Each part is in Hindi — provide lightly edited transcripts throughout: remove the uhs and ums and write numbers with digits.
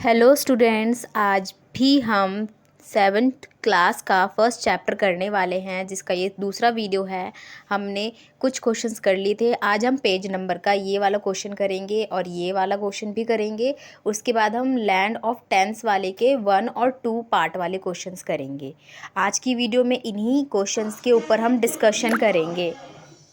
हेलो स्टूडेंट्स, आज भी हम सेवन्थ क्लास का फर्स्ट चैप्टर करने वाले हैं, जिसका ये दूसरा वीडियो है। हमने कुछ क्वेश्चंस कर लिए थे। आज हम पेज नंबर का ये वाला क्वेश्चन करेंगे और ये वाला क्वेश्चन भी करेंगे। उसके बाद हम लैंड ऑफ टेंस वाले के 1 और 2 पार्ट वाले क्वेश्चंस करेंगे। आज की वीडियो में इन्हीं क्वेश्चंस के ऊपर हम डिस्कशन करेंगे।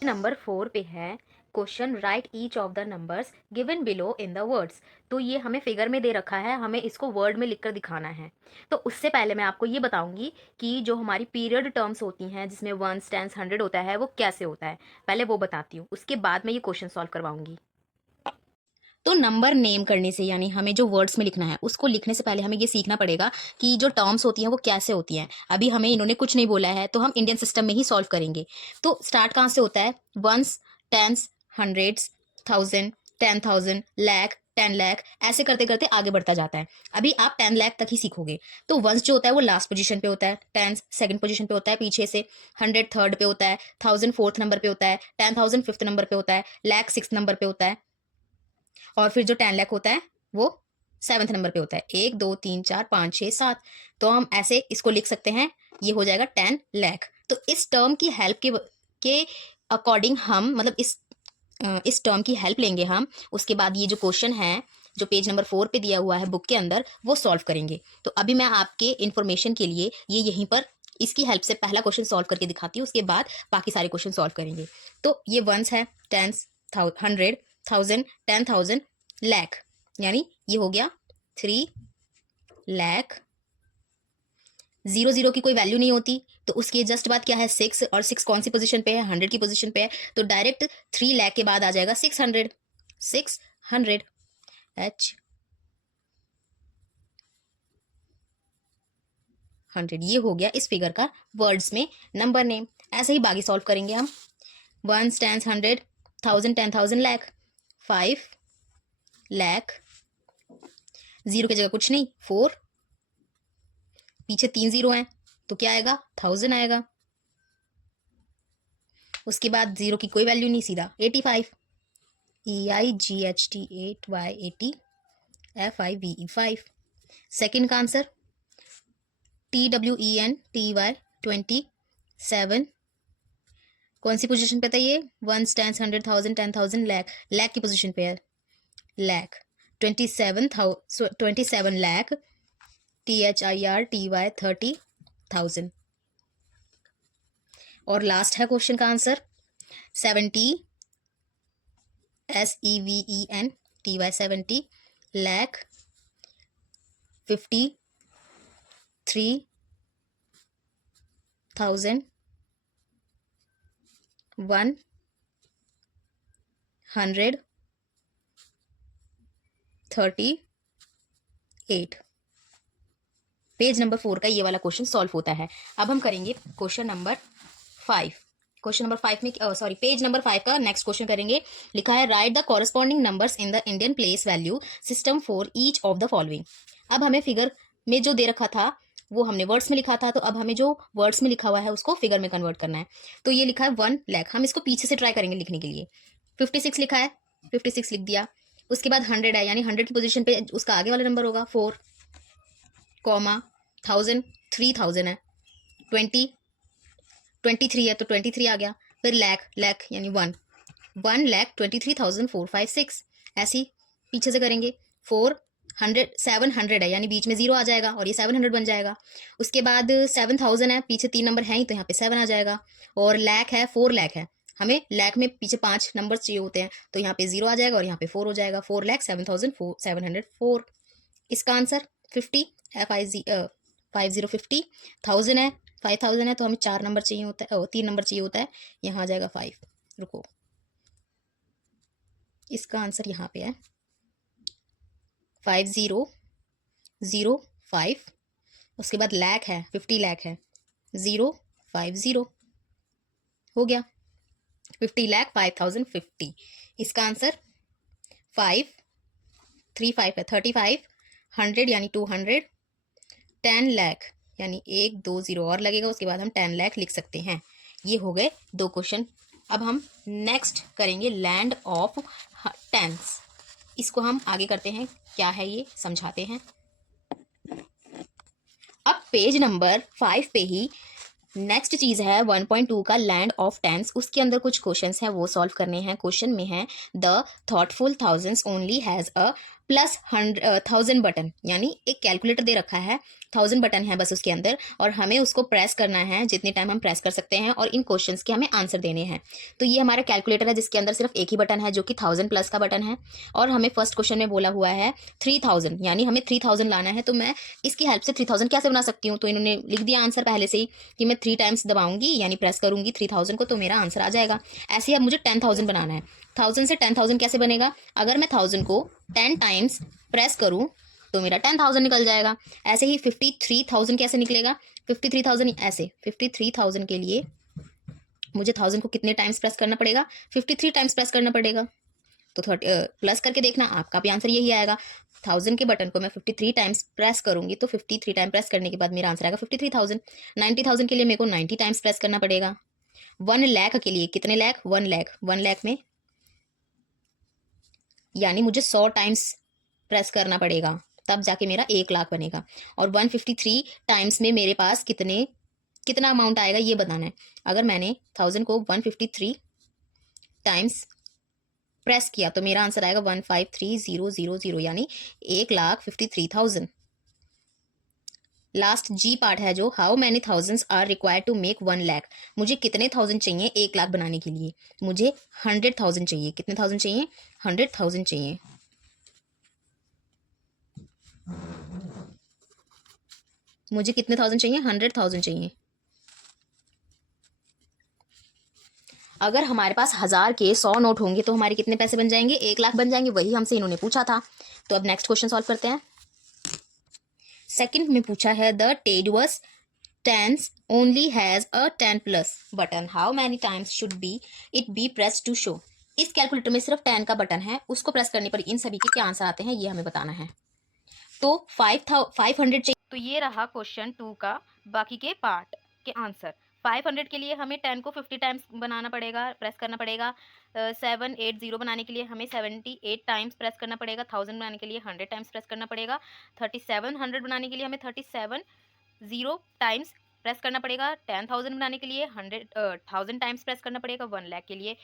नंबर 4 पे है question, right each of the numbers given below in the words. तो ये हमें फिगर में दे रखा है, हमें इसको वर्ड में लिखकर दिखाना है। तो उससे पहले मैं आपको ये बताऊंगी कि जो हमारी पीरियड टर्म्स होती हैं, जिसमें 1 टेंस 100 होता है, वो कैसे होता है, पहले वो बताती हूँ। उसके बाद मैं ये क्वेश्चन सॉल्व करवाऊंगी। तो नंबर नेम करने से, यानी हमें जो वर्ड्स में लिखना है, उसको लिखने से पहले हमें ये सीखना पड़ेगा कि जो टर्म्स होती हैं वो कैसे होती हैं। अभी हमें इन्होंने कुछ नहीं बोला है, तो हम इंडियन सिस्टम में ही सॉल्व करेंगे। तो स्टार्ट कहाँ से होता है? Ones, tens, hundreds, thousand, 10,000, lakh, 10 lakh, ऐसे करते करते आगे बढ़ता जाता है। अभी आप 10 लाख तक ही सीखोगे। तो वंस जो होता है वो लास्ट पोजीशन पे होता है, टेंस सेकंड पोजीशन पे होता है पीछे से, 100 थर्ड पे होता है, 1000 फोर्थ नंबर पे होता है, 10,000 फिफ्थ नंबर पे होता है, लाख सिक्स नंबर पे होता है, और फिर जो 10 लाख होता है वो 7th नंबर पे होता है। 1 2 3 4 5 6 7। तो हम ऐसे इसको लिख सकते हैं, ये हो जाएगा 10 लाख। तो इस टर्म की हेल्प के अकॉर्डिंग हम, मतलब इस टर्म की हेल्प लेंगे हम। उसके बाद ये जो क्वेश्चन है, जो पेज नंबर 4 पे दिया हुआ है बुक के अंदर, वो सॉल्व करेंगे। तो अभी मैं आपके इन्फॉर्मेशन के लिए ये यहीं पर इसकी हेल्प से पहला क्वेश्चन सॉल्व करके दिखाती हूँ। उसके बाद बाकी सारे क्वेश्चन सॉल्व करेंगे। तो ये वंस है, टेंस, 100, 1000, 10,000, लाख, यानी ये हो गया 3 लाख। 0 0 की कोई वैल्यू नहीं होती, तो उसके जस्ट बाद क्या है? 6, और 6 कौन सी पोजीशन पे है? 100 की पोजीशन पे है। तो डायरेक्ट 3 लाख के बाद आ जाएगा 600। 600 H 100। ये हो गया इस फिगर का वर्ड्स में नंबर नेम। ऐसे ही बाकी सॉल्व करेंगे हम। 1 टेंस 100, 1000 10,000, लाख, 5 लाख, 0 की जगह कुछ नहीं, 4, पीछे 3 0 हैं, तो क्या आएगा? 1000 आएगा। उसके बाद 0 की कोई वैल्यू नहीं, सीधा 85। EIGHT 8Y 80 FIVE 5। सेकेंड का आंसर TWENTY 27। कौन सी पोजीशन पे था ये? 1 टेंस 100 1000 10,000, लाख, लाख की पोजीशन पे है, लाख, 27 लाख, THIRTY 30,000। और लास्ट है क्वेश्चन का answer 70 SEVENTY 70 lakh, 53,138। Page number 4 का ये वाला क्वेश्चन सॉल्व होता है। अब हम करेंगे क्वेश्चन नंबर 5। क्वेश्चन नंबर 5 में, सॉरी, पेज नंबर 5 का नेक्स्ट क्वेश्चन करेंगे। लिखा है, right the corresponding numbers in the Indian place value system for each of the following. अब हमें फिगर में जो दे रखा था वो हमने वर्ड्स में लिखा था, तो अब हमें जो वर्ड्स में लिखा हुआ है उसको फिगर में कन्वर्ट करना है। तो ये लिखा है 1 लाख, हम इसको पीछे से ट्राई करेंगे लिखने के लिए। 56 लिखा है, 56 लिख दिया। उसके बाद 100 है, यानी 100 की पोजीशन पे उसका आगे वाला नंबर होगा 4, कॉमा, 1000 3000 है, 23 है तो 23 आ गया। फिर लाख, लाख यानी 1,23,456। ऐसे ही पीछे से करेंगे। 700 है, यानी बीच में 0 आ जाएगा और ये 700 बन जाएगा। उसके बाद 7000 है, पीछे 3 नंबर हैं ही, तो यहाँ पे 7 आ जाएगा। और लाख है, 4 लाख है, हमें लाख में पीछे 5 नंबर चाहिए होते हैं, तो यहाँ पे 0 आ जाएगा और यहाँ पे 4 हो जाएगा। 4,07,704। इसका आंसर 50 50 1000 है, 5000 है, तो हमें 4 नंबर चाहिए होता है, 3 नंबर चाहिए होता है, यहाँ आ जाएगा 5। रुको, इसका आंसर यहाँ पे है 5005। उसके बाद लाख है, 50 लाख है, 050 हो गया। 50 लाख 5050। इसका आंसर 535 है, 35, 100 यानी 200, 10 लाख यानी 1 2 0 और लगेगा, उसके बाद हम 10 लाख लिख सकते हैं। ये हो गए 2 क्वेश्चन। अब हम नेक्स्ट करेंगे लैंड ऑफ टेंस इसको हम आगे करते हैं, क्या है ये समझाते हैं। अब पेज नंबर 5 पे ही नेक्स्ट चीज़ है 1.2 का लैंड ऑफ टेंस। उसके अंदर कुछ क्वेश्चंस हैं वो सॉल्व करने हैं। क्वेश्चन में है the thoughtful thousands only has a plus 1000 button, यानी एक कैलकुलेटर दे रखा है, 1000 बटन है बस उसके अंदर, और हमें उसको प्रेस करना है जितने टाइम हम प्रेस कर सकते हैं, और इन क्वेश्चंस के हमें आंसर देने हैं। तो ये हमारा कैलकुलेटर है जिसके अंदर सिर्फ एक ही बटन है जो कि 1000 प्लस का बटन है, और हमें फर्स्ट क्वेश्चन में बोला हुआ है 3000, यानी हमें 3000 लाना है। तो मैं इसकी हेल्प से 3000 कैसे बना सकती हूँ, तो इन्होंने लिख दिया आंसर पहले से ही कि मैं 3 टाइम्स दबाऊंगी यानी प्रेस करूंगी 3000 को, तो मेरा आंसर आ जाएगा। ऐसे ही अब मुझे 10,000 बनाना है। 1000 से 10,000 कैसे बनेगा, अगर मैं 1000 को 10 टाइम्स प्रेस करूं तो मेरा 10,000 निकल जाएगा। ऐसे ही 53,000 कैसे निकलेगा, 53,000 ऐसे, 53,000 के लिए मुझे 1000 को कितने टाइम्स प्रेस करना पड़ेगा, 53 टाइम्स प्रेस करना पड़ेगा। तो प्लस करके देखना, आपका भी आंसर यही आएगा। 1000 के बटन को मैं 53 टाइम्स प्रेस करूंगी, तो 53 टाइम प्रेस करने के बाद मेरा आंसर आएगा 53,000। 90,000 के लिए मेरे को 90 टाइम्स प्रेस करना पड़ेगा। 1 लाख के लिए कितने लाख, 1 लाख, 1 लाख में यानी मुझे 100 टाइम्स प्रेस करना पड़ेगा, तब जाके मेरा 1 लाख बनेगा। और 153 टाइम्स में मेरे पास कितना अमाउंट आएगा ये बताना है। अगर मैंने 1000 को 153 टाइम्स प्रेस किया तो मेरा आंसर आएगा 153,000, यानी 1,53,000। लास्ट जी पार्ट है जो how many thousands are required to make 1 lakh. मुझे कितने थाउजेंड चाहिए 1 लाख बनाने के लिए, मुझे 100,000 चाहिए। कितने थाउजेंड चाहिए, 100,000 चाहिए। मुझे कितने थाउजेंड चाहिए, 100,000 चाहिए। अगर हमारे पास 1000 के 100 नोट होंगे तो हमारे कितने पैसे बन जाएंगे, 1 लाख बन जाएंगे। वही हमसे इन्होंने पूछा था। तो अब नेक्स्ट क्वेश्चन सॉल्व करते हैं। सेकंड में पूछा है the tedious tense only has a 10 plus button, how many times should be it be press to show. इस कैलकुलेटर में सिर्फ 10 का बटन है, उसको प्रेस करने पर इन सभी के क्या आंसर आते हैं ये हमें बताना है। तो 500 चाहिए। तो ये रहा क्वेश्चन 2 का बाकी के पार्ट के आंसर। 500 के लिए हमें 10 को 50 टाइम्स बनाना पड़ेगा, प्रेस करना पड़ेगा। 780 बनाने के लिए हमें 78 टाइम्स प्रेस करना पड़ेगा। 1000 बनाने के लिए 100 टाइम्स प्रेस करना पड़ेगा। 3700 बनाने के लिए हमें 37 टाइम्स प्रेस करना पड़ेगा। 10,000 बनाने के लिए 1000 टाइम्स प्रेस करना पड़ेगा। 1 लाख के लिए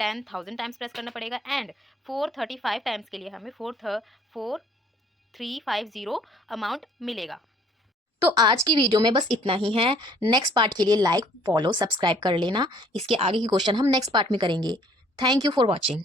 10,000 टाइम्स प्रेस करना पड़ेगा। एंड 435 टाइम्स के लिए हमें 4350 अमाउंट मिलेगा। तो आज की वीडियो में बस इतना ही है। नेक्स्ट पार्ट के लिए लाइक, फॉलो, सब्सक्राइब कर लेना। इसके आगे की क्वेश्चन हम नेक्स्ट पार्ट में करेंगे। Thank you for watching.